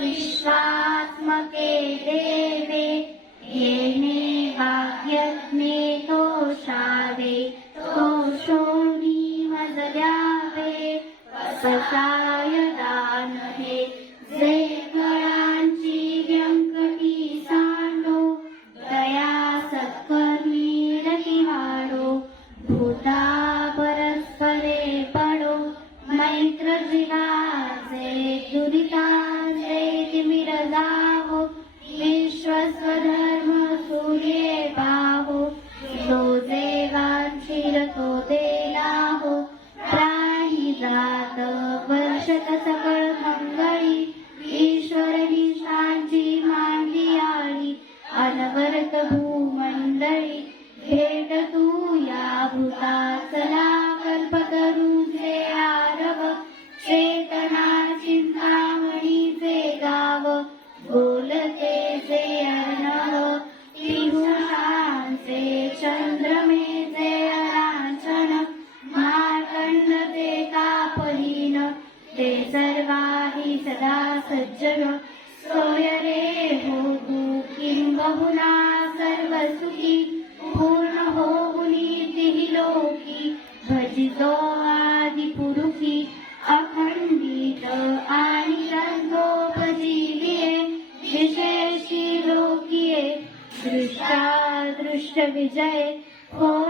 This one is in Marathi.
विश्वात्मके देवे येने भाग्यज्ञे तोषावे तोषोनी मजल्यावे वसताय दान हे जे फळांची व्यंकटी सांडो दया सत्कर्मी रती वाढो भूता परस्परे पडो मैत्र जिनाचे दुरिताचे धर्म सूर्ये पाहो जो देवांशीर तो देलाहो प्राणी जात वर्षत सकळ मंगळी ईश्वर निशांची मांडली आली अनवरत भूमंडळी. भेट तू या भूता चला कल्पतरूचे आरव चेतना चिंतामणीचे गाव. गो सदा सज्जन। सोयरे रे हो तू किं बहुना सर्वसुखी। पूर्ण होऊनी तिही लोकी। भजितो आदि पुरुषी। अखंडित आणि रंगोपजीविये विशेषी लोकीये। दृष्टा दृष्ट विजय। हो